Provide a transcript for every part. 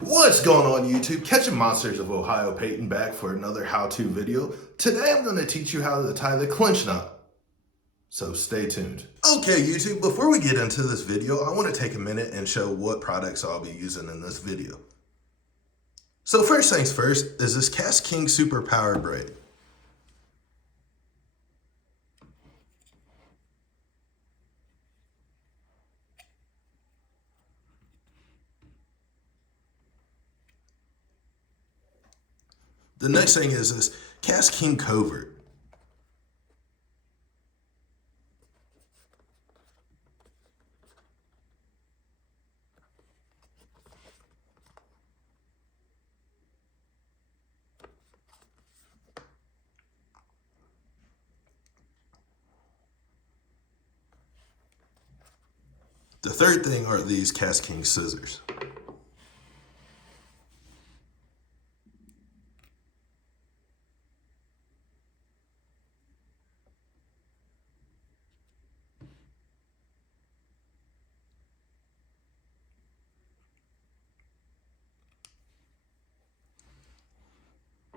What's going on YouTube? Catching Monsters of Ohio Peyton back for another how-to video. Today I'm going to teach you how to tie the clinch knot. So stay tuned. Okay YouTube, before we get into this video, I want to take a minute and show what products I'll be using in this video. So first things first is this Cast King Super Power Braid. The next thing is this Cast King Covert. The third thing are these Cast King scissors.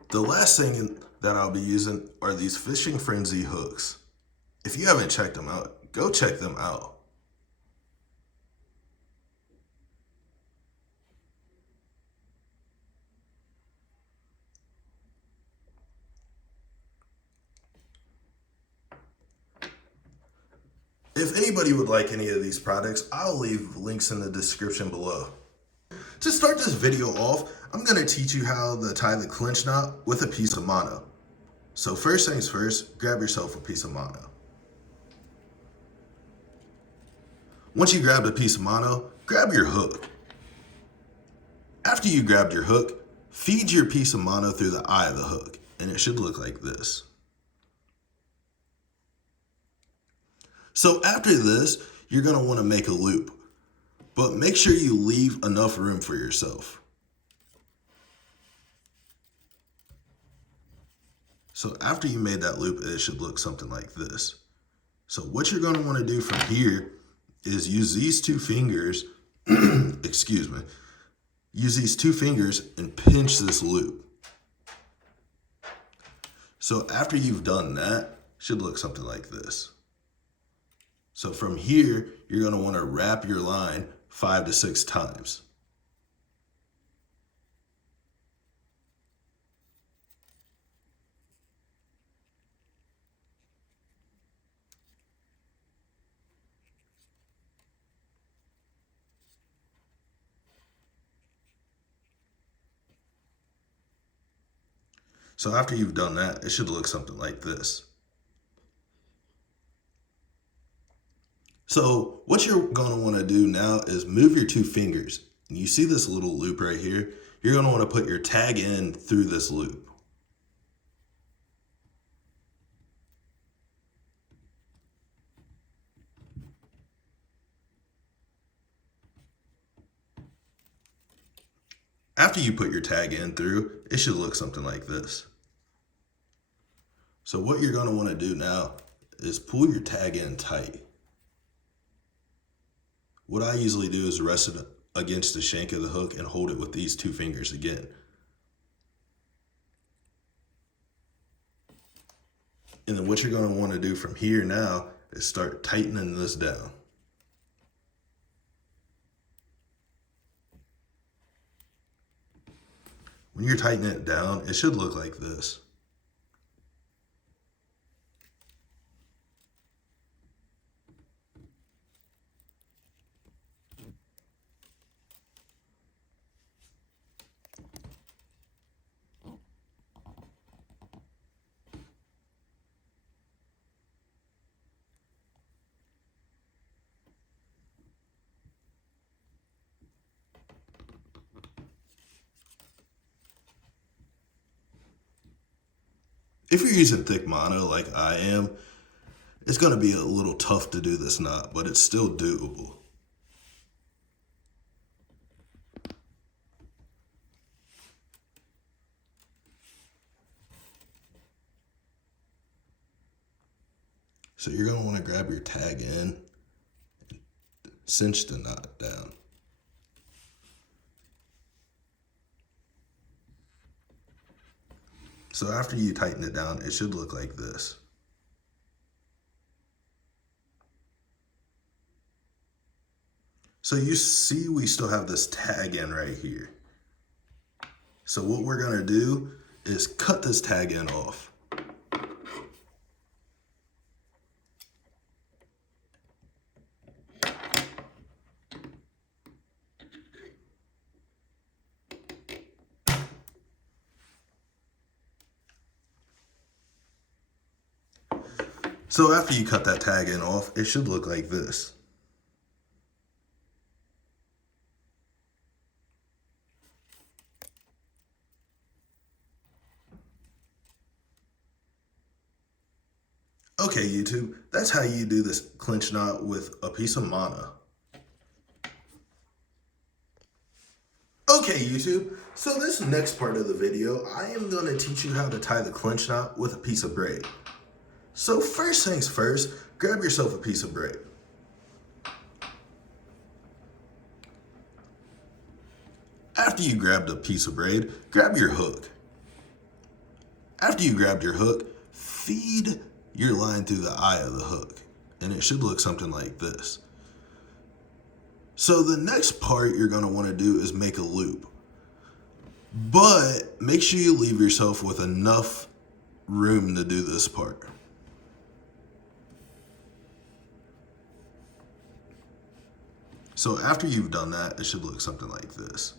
The last thing that I'll be using are these Fishing Frenzy hooks. If you haven't checked them out, go check them out. If anybody would like any of these products, I'll leave links in the description below. To start this video off, I'm going to teach you how to tie the clinch knot with a piece of mono. So first things first, grab yourself a piece of mono. Once you grabbed a piece of mono, grab your hook. After you grabbed your hook, feed your piece of mono through the eye of the hook, and it should look like this. So after this, you're going to want to make a loop, but make sure you leave enough room for yourself. So after you made that loop, it should look something like this. So what you're going to want to do from here is use these two fingers, excuse me, use these two fingers and pinch this loop. So after you've done that, it should look something like this. So from here, you're going to want to wrap your line 5 to 6 times. So after you've done that, it should look something like this. So what you're going to want to do now is move your two fingers. And you see this little loop right here? You're going to want to put your tag in through this loop. After you put your tag in through, it should look something like this. So what you're going to want to do now is pull your tag in tight. What I usually do is rest it against the shank of the hook and hold it with these two fingers again. And then what you're going to want to do from here now is start tightening this down. When you're tightening it down, it should look like this. If you're using thick mono like I am, it's going to be a little tough to do this knot, but it's still doable. So you're going to want to grab your tag in and cinch the knot down. So after you tighten it down, it should look like this. So you see we still have this tag in right here. So what we're gonna do is cut this tag in off. So after you cut that tag in off, it should look like this. Okay, YouTube, that's how you do this clinch knot with a piece of mana. Okay, YouTube, so this next part of the video, I am going to teach you how to tie the clinch knot with a piece of braid. So first things first, grab yourself a piece of braid. After you grabbed a piece of braid, grab your hook. After you grabbed your hook, feed your line through the eye of the hook, and it should look something like this. So the next part you're going to want to do is make a loop, but make sure you leave yourself with enough room to do this part. So after you've done that, it should look something like this.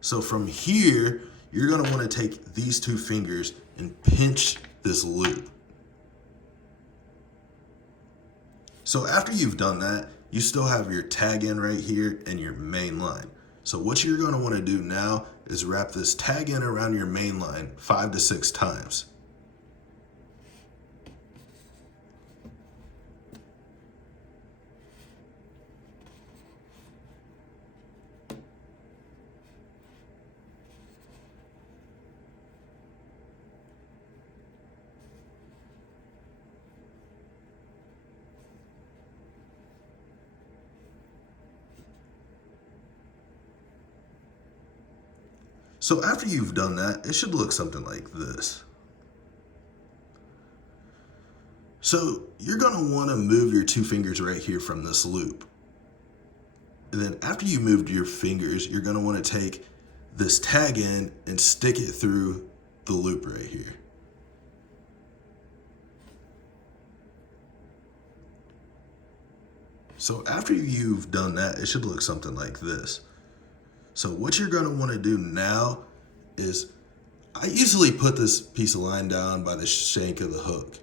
So from here, you're going to want to take these two fingers and pinch this loop. So after you've done that, you still have your tag in right here and your main line. So what you're going to want to do now is wrap this tag in around your main line 5 to 6 times. So after you've done that, it should look something like this. So you're going to want to move your two fingers right here from this loop. And then after you moved your fingers, you're going to want to take this tag in and stick it through the loop right here. So after you've done that, it should look something like this. So what you're going to want to do now is, I usually put this piece of line down by the shank of the hook.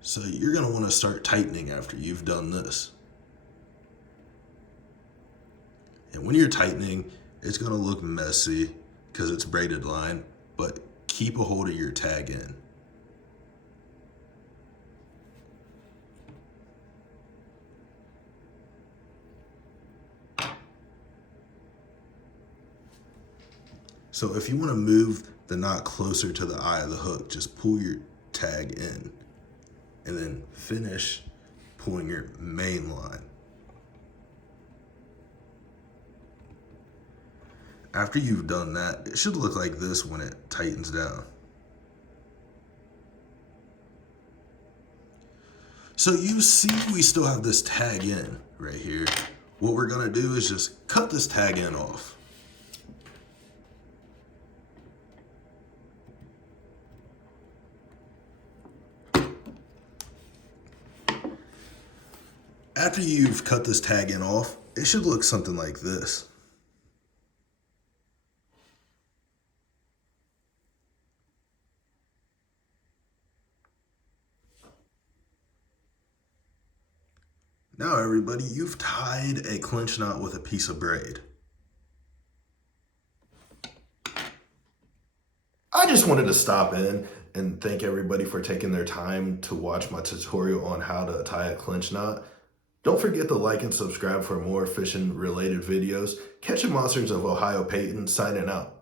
So you're going to want to start tightening after you've done this. And when you're tightening, it's going to look messy because it's braided line, but keep a hold of your tag in. So if you want to move the knot closer to the eye of the hook, just pull your tag in and then finish pulling your main line. After you've done that, it should look like this when it tightens down. So you see we still have this tag in right here. What we're gonna do is just cut this tag in off. After you've cut this tag in off, it should look something like this. Now everybody, you've tied a clinch knot with a piece of braid. I just wanted to stop in and thank everybody for taking their time to watch my tutorial on how to tie a clinch knot. Don't forget to like and subscribe for more fishing related videos. Catching Monsters of Ohio Peyton signing out.